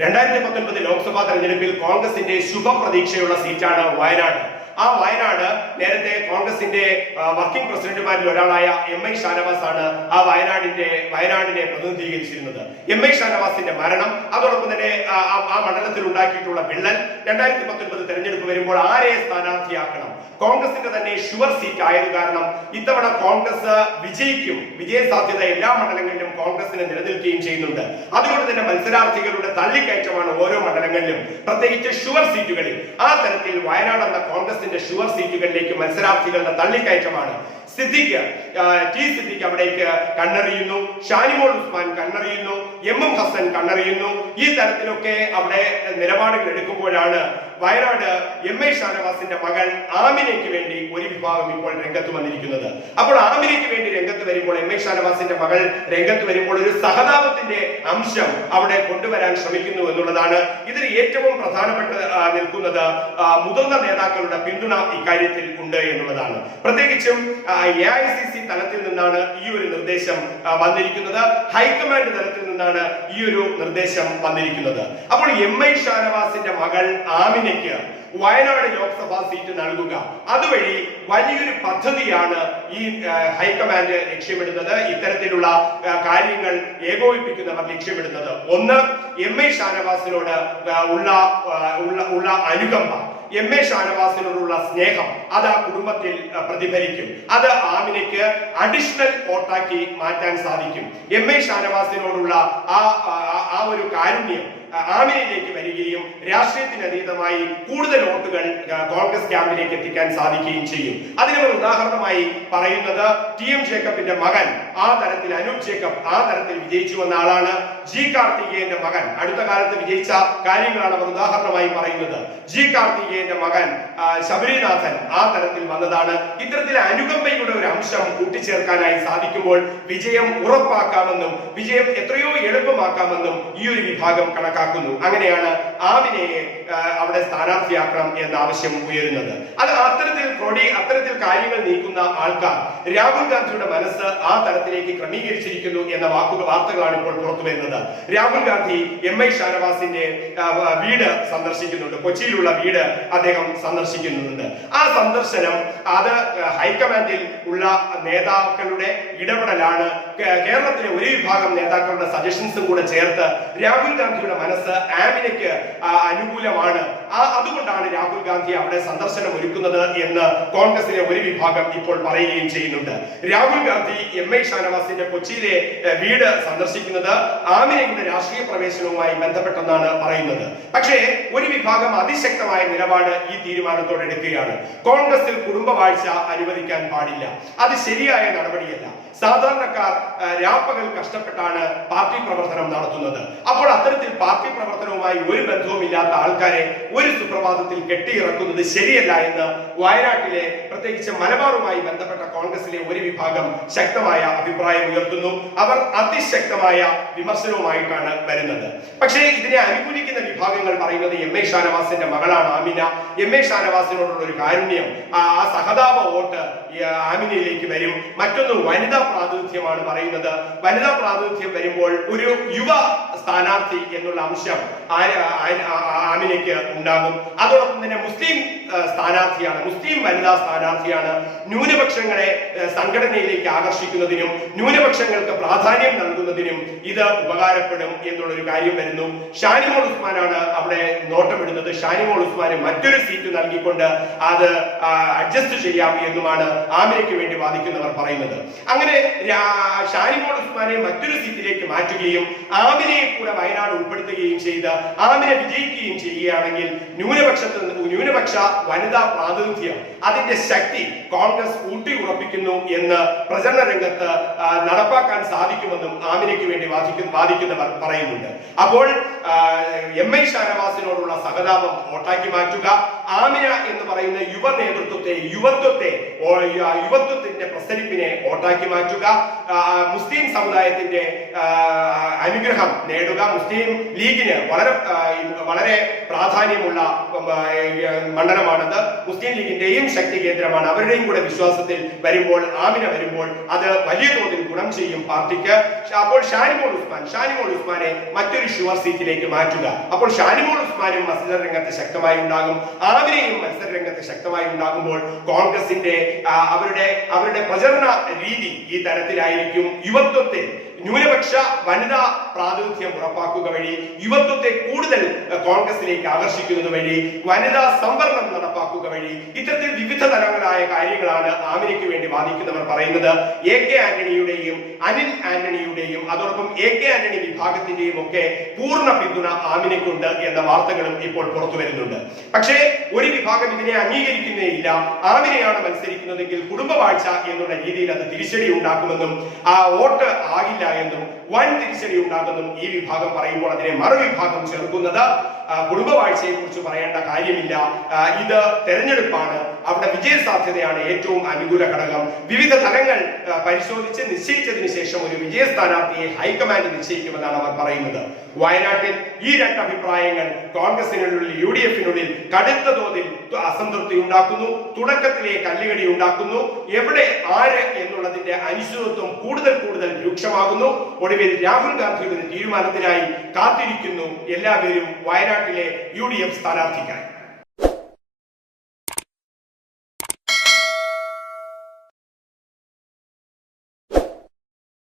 രണ്ടായിരത്തി പത്തൊൻപത് ലോക്സഭാ തെരഞ്ഞെടുപ്പിൽ കോൺഗ്രസിന്റെ ശുഭപ്രതീക്ഷയുള്ള സീറ്റാണ് വയനാട്. ആ വയനാട് നേരത്തെ കോൺഗ്രസിന്റെ വർക്കിംഗ് പ്രസിഡന്റുമാരിൽ ഒരാളായ എം ഐ ഷാനവാസ് ആണ് ആ വയനാടിന്റെ വയനാടിനെ പ്രതിനിധീകരിച്ചിരുന്നത്. എം ഐ ഷാനവാസിന്റെ മരണം അതോടൊപ്പം തന്നെ ആ, മണ്ഡലത്തിൽ ഉണ്ടാക്കിയിട്ടുള്ള വിള്ളൽ രണ്ടായിരത്തി പത്തൊൻപത് തെരഞ്ഞെടുപ്പ് വരുമ്പോൾ ആരെ സ്ഥാനാർത്ഥിയാക്കണം? കോൺഗ്രസിന്റെ തന്നെ ഷുവർ സീറ്റ് ആയത് കാരണം ഇത്തവണ കോൺഗ്രസ് വിജയിക്കും. വിജയ സാധ്യത എല്ലാ മണ്ഡലങ്ങളിലും കോൺഗ്രസിന് നിലനിൽക്കുകയും ചെയ്യുന്നുണ്ട്. അതുകൊണ്ട് തന്നെ മത്സരാർത്ഥികളുടെ തള്ളിക്കയറ്റമാണ് ഓരോ മണ്ഡലങ്ങളിലും. പ്രത്യേകിച്ച് ഷുവർ സീറ്റുകളിൽ. ആ തരത്തിൽ വയനാട് എന്ന കോൺഗ്രസിന്റെ ഷുവർ സീറ്റുകളിലേക്ക് മത്സരാർത്ഥികളുടെ തള്ളിക്കയറ്റമാണ് സിദ്ദിഖ് ടി സിദ്ദിഖ് അവിടേക്ക് കണ്ണറിയുന്നു. ഷാനിമോൾ ഉസ്മാൻ കണ്ണറിയുന്നു. എം എം ഹസൻ കണ്ണറിയുന്നു. ഈ തരത്തിലൊക്കെ അവിടെ നിലപാടുകൾ എടുക്കുമ്പോഴാണ് വയനാട് എം ഐ ഷാനവാസിന്റെ മകൾ ആമിനയ്ക്ക് വേണ്ടി ഒരു വിഭാഗം ഇപ്പോൾ രംഗത്ത് വന്നിരിക്കുന്നത്. അപ്പോൾ ആമിനയ്ക്ക് വേണ്ടി രംഗത്ത് വരുമ്പോൾ എം ഐ ഷാനവാസിന്റെ മകൾ രംഗത്ത് വരുമ്പോൾ ഒരു സഹതാപത്തിന്റെ അംശം അവിടെ കൊണ്ടുവരാൻ ശ്രമിക്കുന്നു എന്നുള്ളതാണ് ഇതിൽ ഏറ്റവും പ്രധാനപ്പെട്ട നിൽക്കുന്നത് മുതിർന്ന നേതാക്കളുടെ പിന്തുണ ഇക്കാര്യത്തിൽ ഉണ്ട് എന്നുള്ളതാണ്. പ്രത്യേകിച്ചും ഐ സി സി തലത്തിൽ നിന്നാണ് ഈ ഒരു നിർദ്ദേശം വന്നിരിക്കുന്നത്. ഹൈക്കമാൻഡ് തലത്തിൽ നിന്നാണ് ഈ ഒരു നിർദ്ദേശം വന്നിരിക്കുന്നത്. അപ്പോൾ എം ഐ ഷാനവാസിന്റെ മകൾ ആമിനയ്ക്ക് വയനാട് ലോക്സഭാ സീറ്റ് നൽകുക. അതുവഴി വലിയൊരു പദ്ധതിയാണ് ഈ ഹൈക്കമാൻഡ് ലക്ഷ്യമിടുന്നത്. ഇത്തരത്തിലുള്ള കാര്യങ്ങൾ ഏകോപിപ്പിക്കുന്നവർ ലക്ഷ്യമിടുന്നത്. ഒന്ന് എം ഐ ഷാനവാസിനോട് ഉള്ള ഉള്ള അനുകമ്പ. എം എ ഷാനവാസിനോടുള്ള സ്നേഹം അത് ആ കുടുംബത്തിൽ പ്രതിഫലിക്കും. അത് ആമിനയ്ക്ക് അഡീഷണൽ വോട്ടാക്കി മാറ്റാൻ സാധിക്കും. എം എ ഷാനവാസിനോടുള്ള ആ ആ- ഒരു കാരുണ്യം ആ, ആമിനയിലേക്ക് വരികയും രാഷ്ട്രീയത്തിന് അതീതമായി കൂടുതൽ വോട്ടുകൾ കോൺഗ്രസ് ക്യാമ്പിലേക്ക് എത്തിക്കാൻ സാധിക്കുകയും ചെയ്യും. അതിനുള്ള ഉദാഹരണമായി പറയുന്നത് ടി എം ജേക്കബിന്റെ മകൻ ആ തരത്തിൽ അനൂപ് ജേക്കബ് ആ തരത്തിൽ വിജയിച്ചു വന്ന ആളാണ് ജി കാർത്തികേയന്റെ മകൻ. അടുത്ത കാലത്ത് വിജയിച്ച കാര്യങ്ങളാണ് അവർ ഉദാഹരണമായി പറയുന്നത്. ജി കാർത്തികേയന്റെ മകൻ ശബരിനാഥൻ ആ തരത്തിൽ വന്നതാണ്. ഇത്തരത്തിൽ അനുകമ്പയുടെ ഒരു അംശം കൂട്ടിച്ചേർക്കാനായി സാധിക്കുമ്പോൾ വിജയം ഉറപ്പാക്കാമെന്നും വിജയം എത്രയോ എളുപ്പമാക്കാമെന്നും ഈ ഒരു വിഭാഗം കണക്കാക്കുന്നു അങ്ങനെയാണ് ആമിനയെ ആ, അവിടെ സ്ഥാനാർത്ഥിയാക്കണം എന്ന ആവശ്യം ഉയരുന്നത്. അത് അത്തരത്തിൽ ക്രോഡി അത്തരത്തിൽ കാര്യങ്ങൾ നീക്കുന്ന ആൾക്കാർ രാഹുൽ ഗാന്ധിയുടെ മനസ്സ് ആ തരത്തിലേക്ക് ക്രമീകരിച്ചിരിക്കുന്നു എന്ന വാക്കുകൾ വാർത്തകളാണ് ഇപ്പോൾ പുറത്തു വരുന്നത്. രാഹുൽ ഗാന്ധി എം ഐ ഷാനവാസിന്റെ വീട് സന്ദർശിക്കുന്നുണ്ട്. കൊച്ചിയിലുള്ള വീട് അദ്ദേഹം സന്ദർശിക്കുന്നുണ്ട്. ആ സന്ദർശനം അത് ഹൈക്കമാൻഡിൽ ഉള്ള നേതാക്കളുടെ ഇടപെടലാണ്. കേരളത്തിലെ ഒരു വിഭാഗം നേതാക്കളുടെ സജഷൻസും കൂടെ ചേർത്ത് രാഹുൽ ഗാന്ധിയുടെ മനസ്സ് ആമിനയ്ക്ക് അനുകൂലമാണ്. അതുകൊണ്ടാണ് രാഹുൽ ഗാന്ധി അവിടെ സന്ദർശനം ഒരുക്കുന്നത് എന്ന് കോൺഗ്രസിലെ ഒരു വിഭാഗം ഇപ്പോൾ പറയുകയും ചെയ്യുന്നുണ്ട്. രാഹുൽ ഗാന്ധി എം ഐ ഷാനവാസിന്റെ കൊച്ചിയിലെ വീട് സന്ദർശിക്കുന്നത് ആമിനയുടെ രാഷ്ട്രീയ പ്രവേശനവുമായി ബന്ധപ്പെട്ടെന്നാണ് പറയുന്നത്. പക്ഷേ ഒരു വിഭാഗം അതിശക്തമായ നിലപാട് ഈ തീരുമാനത്തോടെ എടുക്കുകയാണ്. കോൺഗ്രസിൽ കുടുംബവാഴ്ച അനുവദിക്കാൻ പാടില്ല. അത് ശരിയായ നടപടിയല്ല. സാധാരണക്കാർ രാപ്പകൽ കഷ്ടപ്പെട്ടാണ് പാർട്ടി പ്രവർത്തനം നടത്തുന്നത്. അപ്പോൾ അത്തരത്തിൽ പാർട്ടി പ്രവർത്തനവുമായി ഒരു ബന്ധവുമില്ലാത്ത ആൾക്കാരെ ഒരു സുപ്രഭാതത്തിൽ കെട്ടിയിറക്കുന്നത് ശരിയല്ല എന്ന് വയനാട്ടിലെ പ്രത്യേകിച്ച് മലബാറുമായി ബന്ധപ്പെട്ട കോൺഗ്രസിലെ ഒരു വിഭാഗം ശക്തമായ അഭിപ്രായം ഉയർത്തുന്നു. അവർ അതിശക്തമായ വിമർശനവുമായിട്ടാണ് വരുന്നത്. പക്ഷേ ഇതിനെ അനുകൂലിക്കുന്ന വിഭാഗങ്ങൾ പറയുന്നത് എം എ ഷാനവാസിന്റെ മകളാണ് ആമിന. എം എ ഷാനവാസിനോടുള്ള ഒരു കാരുണ്യം ആ സഹതാപ വോട്ട് ആമിനയിലേക്ക് വരും. മറ്റൊന്ന് വനിതാ പ്രാതിനിധ്യമാണ് പറയുന്നത്. വനിതാ പ്രാതിനിധ്യം വരുമ്പോൾ ഒരു യുവ സ്ഥാനാർത്ഥി എന്നുള്ള അംശം ആമിനയ്ക്ക് ഉണ്ടാകും. അതോടൊപ്പം തന്നെ മുസ്ലിം സ്ഥാനാർത്ഥിയാണ്. മുസ്ലിം വനിതാ സ്ഥാനാർത്ഥിയാണ് ന്യൂനപക്ഷങ്ങളെ സംഘടനയിലേക്ക് ആകർഷിക്കുന്നതിനും ന്യൂനപക്ഷങ്ങൾക്ക് പ്രാധാന്യം നൽകുന്നതിനും ഇത് ഉപകാരപ്പെടും എന്നുള്ളൊരു കാര്യം വരുന്നു. ഷാനിമോൾ ഉസ്മാനാണ് അവിടെ നോട്ടമിടുന്നത്. ഷാനിമോൾ ഉസ്മാന് മറ്റൊരു സീറ്റ് നൽകിക്കൊണ്ട് അത് അഡ്ജസ്റ്റ് ചെയ്യാം എന്നുമാണ് ആമിനയ്ക്ക് വേണ്ടി വാദിക്കുന്നവർ പറയുന്നത്. അങ്ങനെ ഷാനിമോൾ ഉസ്മാനെ മറ്റൊരു സീറ്റിലേക്ക് മാറ്റുകയും ആമിനയെ കൂടെ വയനാട് ഉൾപ്പെടുത്തുകയും ചെയ്ത് ആമിനെ വിജയിക്കുകയും ചെയ്യുകയാണെങ്കിൽ ന്യൂനപക്ഷത്തിൽ ന്യൂനപക്ഷ വനിതാ പ്രാതിനിധ്യം അതിന്റെ ശക്തി കോൺഗ്രസ് ഊട്ടി ഉറപ്പിക്കുന്നു എന്ന് പ്രചരണ രംഗത്ത് നടപ്പാക്കാൻ സാധിക്കുമെന്നും ആമിനയ്ക്ക് വേണ്ടി വാദിക്കുന്ന വാദിക്കുന്നവർ പറയുന്നുണ്ട്. അപ്പോൾ എം ഐ ഷാനവാസിനോടുള്ള സഹതാപം വോട്ടാക്കി മാറ്റുക. ആമിന എന്ന് പറയുന്ന യുവ നേതൃത്വത്തെ യുവത്വത്തെ യുവത്വത്തിന്റെ പ്രസരിപ്പിനെ വോട്ടാക്കി മാറ്റുക. മുസ്ലിം സമുദായത്തിന്റെ അനുഗ്രഹം നേടുക. മുസ്ലിം ലീഗിന് വളരെ വളരെ പ്രാധാന്യമുള്ള മണ്ഡലമാണത്. മുസ്ലിം ലീഗിന്റെയും ശക്തി കേന്ദ്രമാണ്. അവരുടെയും കൂടെ വിശ്വാസത്തിൽ വരുമ്പോൾ ആമിന വരുമ്പോൾ അത് വലിയ തോതിൽ ഗുണം ചെയ്യും പാർട്ടിക്ക്. അപ്പോൾ ഷാനിമോൾ ഉസ്മാൻ ഷാനിമോൾ ഉസ്മാനെ മറ്റൊരു ഷുവർ സീറ്റിലേക്ക് മാറ്റുക. അപ്പോൾ ഷാനിമോൾ ഉസ്മാനും മത്സര രംഗത്ത് ശക്തമായി ഉണ്ടാകും. ആമിനയും മത്സര രംഗത്ത് ശക്തമായി ഉണ്ടാകുമ്പോൾ കോൺഗ്രസിന്റെ അവരുടെ അവരുടെ പ്രചരണ രീതി ഈ തരത്തിലായിരിക്കും. യുവത്വത്തെ ന്യൂനപക്ഷ വനിതാ പ്രാതിനിധ്യം ഉറപ്പാക്കുക വഴി യുവത്വത്തെ കൂടുതൽ കോൺഗ്രസിലേക്ക് ആകർഷിക്കുന്നത് വഴി വനിതാ സംവരണം നടപ്പാക്കുക വഴി ഇത്തരത്തിൽ വിവിധ തലങ്ങളായ കാര്യങ്ങളാണ് ആമിനയ്ക്ക് വേണ്ടി വാദിക്കുന്നവർ പറയുന്നത്. എ കെ ആന്റണിയുടെയും അനിൽ ആന്റണിയുടെയും അതോടൊപ്പം എ കെ ആന്റണി വിഭാഗത്തിന്റെയും ഒക്കെ പൂർണ പിന്തുണ ആമിനയ്ക്കുണ്ട് എന്ന വാർത്തകളും ഇപ്പോൾ പുറത്തു വരുന്നുണ്ട്. പക്ഷേ ഒരു വിഭാഗം ഇതിനെ അംഗീകരിക്കുന്നേയില്ല ആമിനെയാണ് മത്സരിക്കുന്നതെങ്കിൽ കുടുംബവാഴ്ച എന്നുള്ള രീതിയിൽ അത് തിരിച്ചടി ഉണ്ടാക്കുമെന്നും ആ വോട്ട് ആകില്ല എന്നും വൻ തിരിച്ചടി ഉണ്ടാകുന്നു ഈ വിഭാഗം പറയുമ്പോൾ അതിനെ മറുവിഭാഗം ചേർക്കുന്നത് കുടുംബവാഴ്ചയെ കുറിച്ച് പറയേണ്ട കാര്യമില്ല. ഇത് തെരഞ്ഞെടുപ്പാണ്. അവിടെ വിജയ സാധ്യതയാണ് ഏറ്റവും അനുകൂല ഘടകം. വിവിധ തലങ്ങൾ പരിശോധിച്ച് നിശ്ചയിച്ചതിന് ശേഷം ഒരു വിജയ സ്ഥാനാർത്ഥിയെ ഹൈക്കമാൻഡ് നിശ്ചയിക്കുമെന്നാണ് അവർ പറയുന്നത്. വയനാട്ടിൽ ഈ രണ്ട് അഭിപ്രായങ്ങൾ കോൺഗ്രസിനുള്ളിൽ യു ഡി എഫിനുള്ളിൽ കടുത്ത തോതിൽ അസംതൃപ്തി ഉണ്ടാക്കുന്നു തുടക്കത്തിലെ കല്ലുകടി ഉണ്ടാക്കുന്നു എവിടെ ആര് എന്നുള്ളതിന്റെ അനിശ്ചിതത്വം കൂടുതൽ കൂടുതൽ രൂക്ഷമാകുന്നു. ഒടുവിൽ രാഹുൽ ഗാന്ധിയുടെ തീരുമാനത്തിനായി കാത്തിരിക്കുന്നു എല്ലാവരും വയനാട്ടിലെ യു ഡി എഫ് സ്ഥാനാർത്ഥിക്കായി.